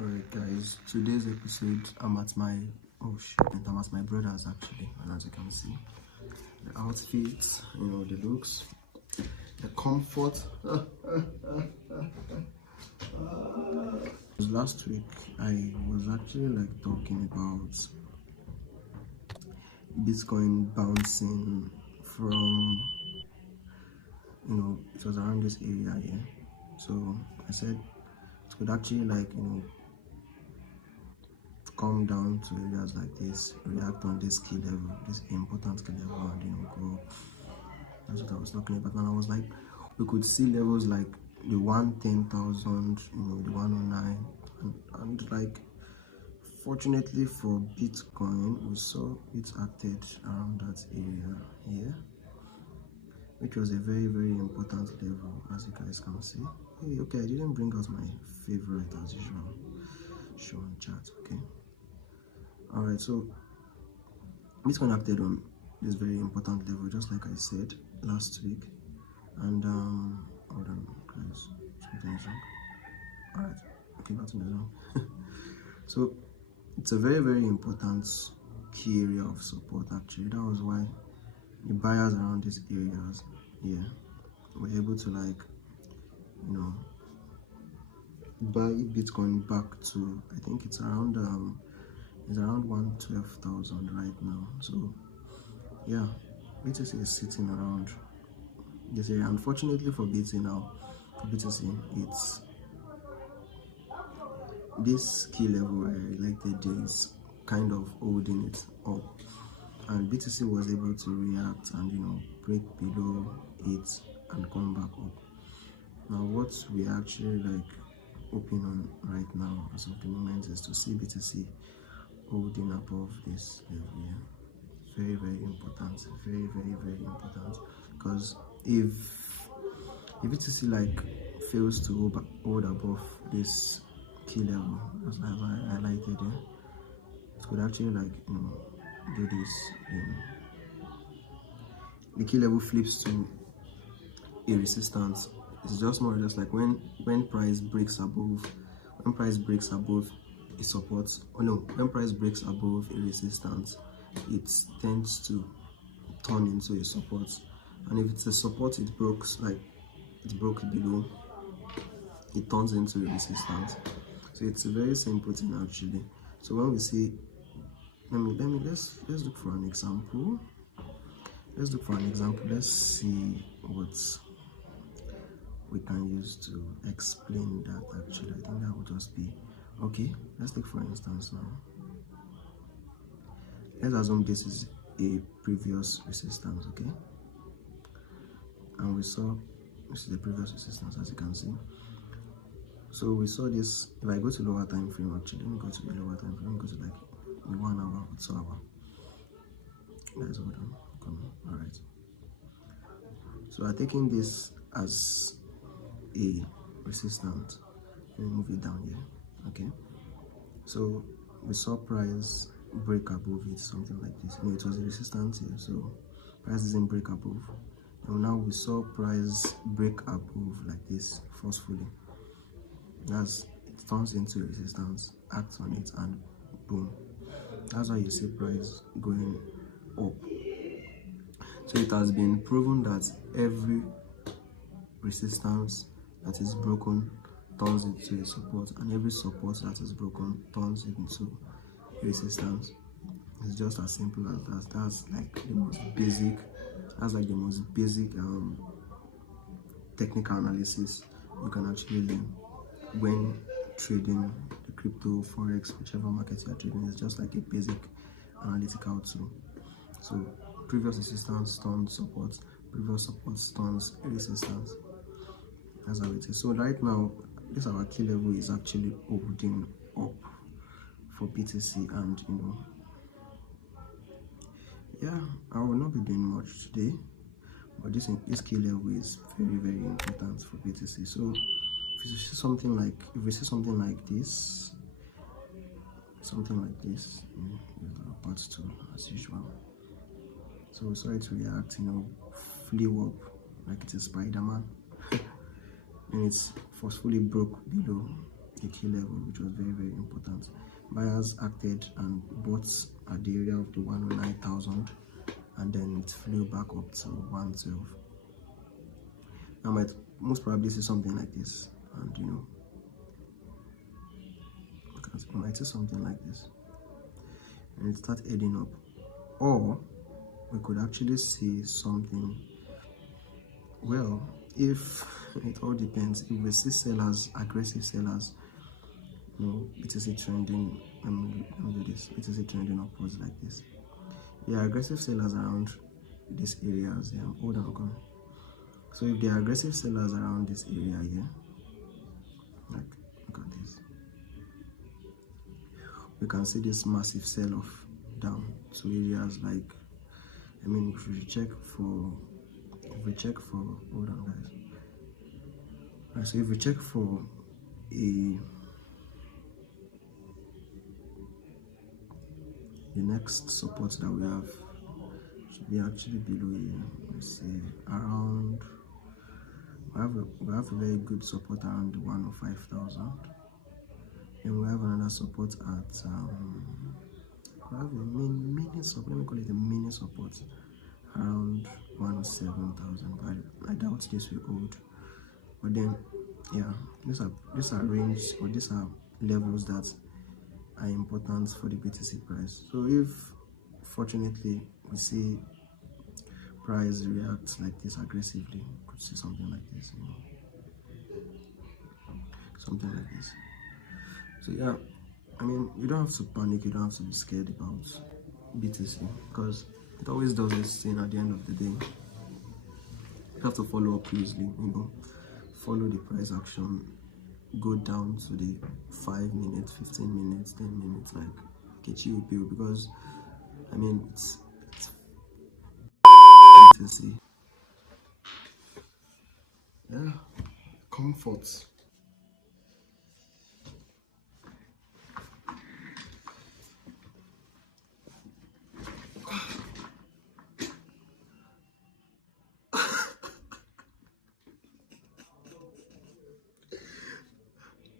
Alright guys, today's episode I'm at my brother's actually, and as you can see, the outfits, the looks, the comfort. Last week I was actually talking about Bitcoin bouncing from, it was around this area here. So I said it could actually come down to areas like this, react on this key level, this important key level, and go up. That's what I was talking about. And I was like, we could see levels like the 110,000, the 109, and fortunately for Bitcoin, we saw it acted around that area here, which was a very, very important level, as you guys can see. Hey, okay, I didn't bring out my favorite as usual. Show on chat, okay. All right, so Bitcoin acted on this very important level, just like I said last week. And hold on, guys, something's wrong. All right, okay, back to the zone. So it's a very, very important key area of support. Actually, that was why the buyers around these areas here were able to buy Bitcoin back to, I think it's around 112,000 right now. So yeah, BTC is sitting around this area. Unfortunately for BTC, it's this key level I highlighted there is kind of holding it up, and BTC was able to react and break below it and come back up. Now what we actually hoping on right now as of the moment is to see BTC holding above this level here. Very, very important, very, very, very important, because if BTC fails to hold above this key level, as I highlighted here, it could actually do this. The key level flips to a resistance. It's just more or less like when price breaks above a support, when price breaks above a resistance, it tends to turn into a support. And if it's a support, it broke below, it turns into a resistance. So it's a very simple thing actually. So when we see, let's look for an example. Let's see what we can use to explain that. Actually, I think that would just be okay. Let's take for instance now. Let's assume this is a previous resistance, okay? And we saw this is the previous resistance, as you can see. So we saw this. If I go to lower time frame, actually, let me go to the lower time frame. Let me go to the 1 hour or 2 hour. Guys, hold on. Come on. All right. So I'm taking this as a resistance. Let me move it down here. Okay. So we saw price break above it, something like this. It was a resistance here, so price didn't break above. And now we saw price break above like this forcefully. It turns into a resistance, acts on it, and boom. That's why you see price going up. So it has been proven that every resistance that is broken turns into a support, and every support that is broken turns into a resistance. It's just as simple as that. That's the most basic. That's the most basic technical analysis you can actually learn when trading the crypto, forex, whichever market you are trading. It's just like a basic analytical tool. So previous resistance turns support, previous support turns resistance. That's how it is. So right now, this our key level is actually holding up for BTC, and yeah, I will not be doing much today, but this key level is very, very important for BTC. So if we see something like this, part 2 as usual. So we saw it react, flew up like it's a Spider-Man, and it's forcefully broke below the key level, which was very, very important. Buyers acted and bought at the area of the 109,000, and then it flew back up to 112. I might most probably see something like this, and you know, I might see something like this, and it start heading up, or we could actually see something. Well, if it all depends. If we see sellers, aggressive sellers, you know, BTC trending. Let me do this. BTC trending upwards like this. Yeah, aggressive sellers around these areas. Yeah, hold on, come. So if there are aggressive sellers around this area here, like look at this, we can see this massive sell-off down to areas like, I mean, if we check for, hold on guys. Right, so if we check for the next support that we have should be actually below here. Let's see, around, we have a very good support around the 105,000, and we have another support at we have a mini support, let me call it a mini support around 107,000, but I doubt this will hold. But then yeah, these are range, or these are levels that are important for the BTC price. So if fortunately we see price react like this aggressively, we could see something like this, you know, something like this. So yeah, I mean, you don't have to panic, you don't have to be scared about BTC, because it always does its thing at the end of the day. You have to follow up closely, you know, follow the price action, go down to the 5 minutes, 15 minutes, 10 minutes, like get you a bill, because I mean, it's BTC. Yeah, comfort.